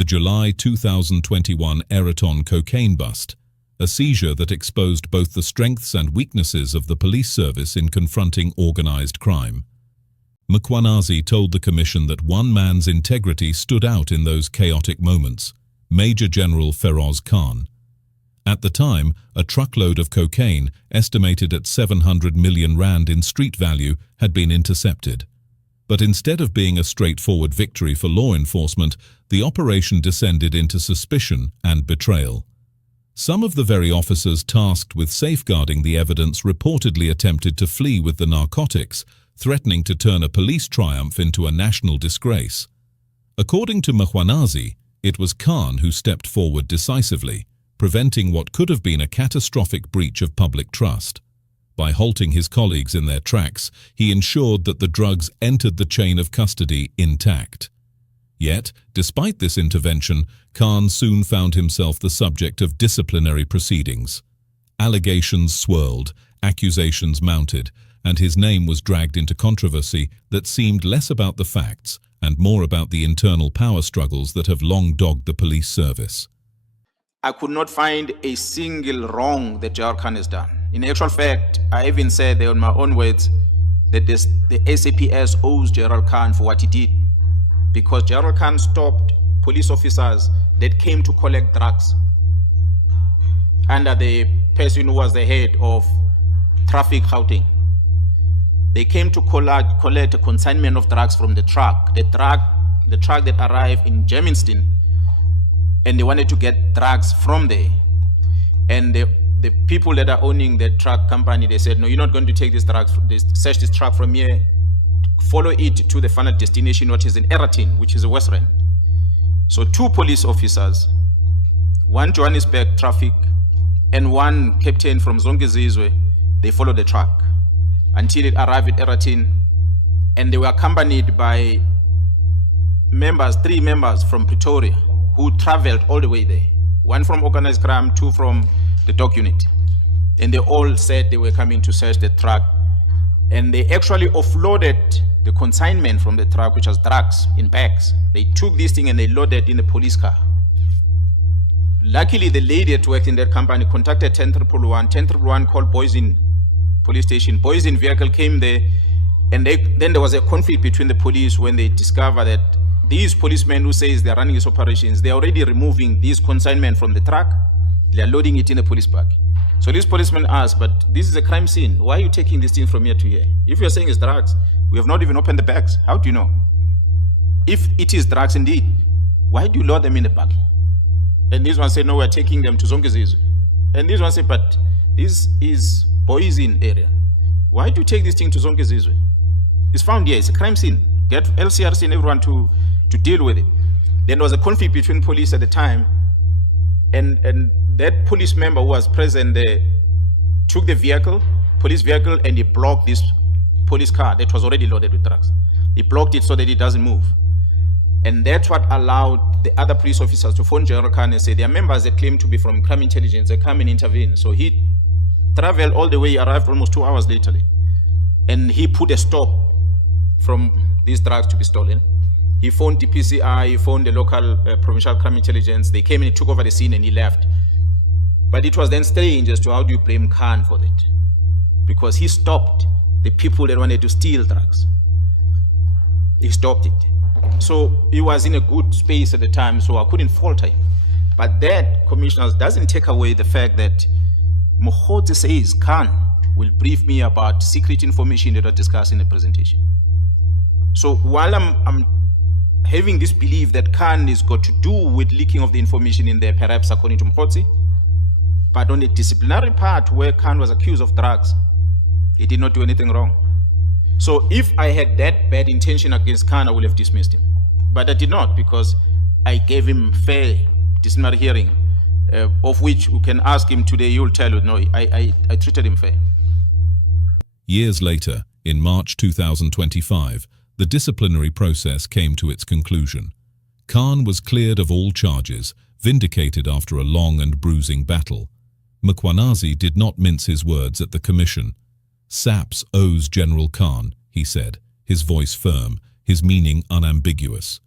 the July 2021 Aeroton cocaine bust, a seizure that exposed both the strengths and weaknesses of the police service in confronting organized crime. Mkhwanazi told the Commission that one man's integrity stood out in those chaotic moments: Major-General Feroz Khan. At the time, a truckload of cocaine, estimated at 700 million rand in street value, had been intercepted. But instead of being a straightforward victory for law enforcement, the operation descended into suspicion and betrayal. Some of the very officers tasked with safeguarding the evidence reportedly attempted to flee with the narcotics, threatening to turn a police triumph into a national disgrace. According to Mkhwanazi, it was Khan who stepped forward decisively, preventing what could have been a catastrophic breach of public trust. By halting his colleagues in their tracks, he ensured that the drugs entered the chain of custody intact. Yet, despite this intervention, Khan soon found himself the subject of disciplinary proceedings. Allegations swirled, accusations mounted, and his name was dragged into controversy that seemed less about the facts and more about the internal power struggles that have long dogged the police service. I could not find a single wrong that General Khan has done. In actual fact, I even said there in my own words that the SAPS owes General Khan for what he did, because General Khan stopped police officers that came to collect drugs under the person who was the head of traffic Gauteng. They came to collect a consignment of drugs from the truck, the truck that arrived in Germiston, and they wanted to get drugs from there. And the people that are owning the truck company, they said, no, you're not going to take these drugs, search this truck from here, follow it to the final destination, which is in Aeroton, which is a West Rand. So 2 police officers, 1 Johannesburg traffic, and 1 captain from Zongezizwe, they followed the truck until it arrived at Aeroton, and they were accompanied by 3 members from Pretoria who traveled all the way there. 1 from organized crime, 2 from the dog unit. And they all said they were coming to search the truck. And they actually offloaded the consignment from the truck, which was drugs, in bags. They took this thing and they loaded in a police car. Luckily, the lady that worked in that company contacted 10111. 10111 called Boysen police station. Boysen vehicle came there, and then there was a conflict between the police when they discovered that these policemen who says they're running these operations, they're already removing this consignment from the truck, they're loading it in a police bag. So these policemen asked, but this is a crime scene, why are you taking this thing from here to here? If you're saying it's drugs, we have not even opened the bags, how do you know? If it is drugs indeed, why do you load them in the bag? And this one said, no, we're taking them to Zongezizwe. And this one said, but this is Boysen area. Why do you take this thing to Zongezizwe? It's found here, it's a crime scene. Get LCRC and everyone to deal with it. Then there was a conflict between police at the time, and that police member who was present there took the police vehicle, and he blocked this police car that was already loaded with drugs. He blocked it so that it doesn't move. And that's what allowed the other police officers to phone General Khan and say, there are members that claim to be from crime intelligence, they come and intervene. So he traveled all the way, arrived almost 2 hours later, and he put a stop from these drugs to be stolen. He phoned DPCI, he phoned the local provincial crime intelligence. They came and took over the scene and he left. But it was then strange as to how do you blame Khan for that? Because he stopped the people that wanted to steal drugs. He stopped it. So he was in a good space at the time, so I couldn't fault him. But that, commissioners, doesn't take away the fact that Mkhwanazi says Khan will brief me about secret information that I discussed in the presentation. So while I'm having this belief that Khan has got to do with leaking of the information in there, perhaps according to Mkhwanazi, but on the disciplinary part where Khan was accused of drugs, he did not do anything wrong. So if I had that bad intention against Khan, I would have dismissed him. But I did not, because I gave him fair disciplinary hearing, of which you can ask him today, he will tell you, no, I treated him fair. Years later, in March 2025, the disciplinary process came to its conclusion. Khan was cleared of all charges, vindicated after a long and bruising battle. Mkhwanazi did not mince his words at the Commission. SAPS owes General Khan, he said, his voice firm, his meaning unambiguous.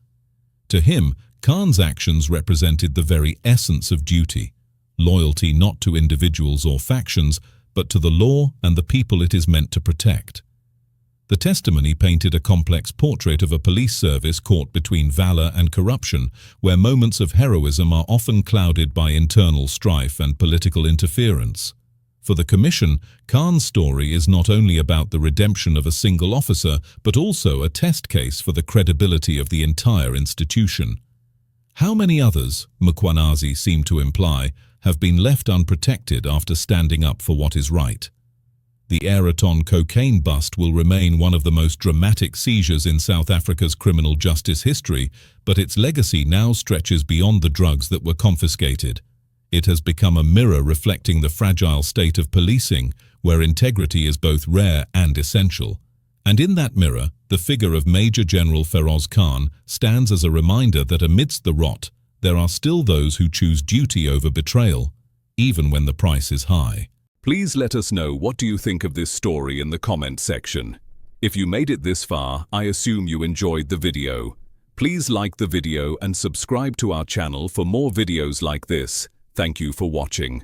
To him, Khan's actions represented the very essence of duty, loyalty not to individuals or factions, but to the law and the people it is meant to protect. The testimony painted a complex portrait of a police service caught between valor and corruption, where moments of heroism are often clouded by internal strife and political interference. For the Commission, Khan's story is not only about the redemption of a single officer, but also a test case for the credibility of the entire institution. How many others, Mkhwanazi seemed to imply, have been left unprotected after standing up for what is right? The Aeroton cocaine bust will remain one of the most dramatic seizures in South Africa's criminal justice history, but its legacy now stretches beyond the drugs that were confiscated. It has become a mirror reflecting the fragile state of policing, where integrity is both rare and essential. And in that mirror, the figure of Major-General Feroz Khan stands as a reminder that amidst the rot, there are still those who choose duty over betrayal, even when the price is high. Please let us know what do you think of this story in the comment section. If you made it this far, I assume you enjoyed the video. Please like the video and subscribe to our channel for more videos like this. Thank you for watching.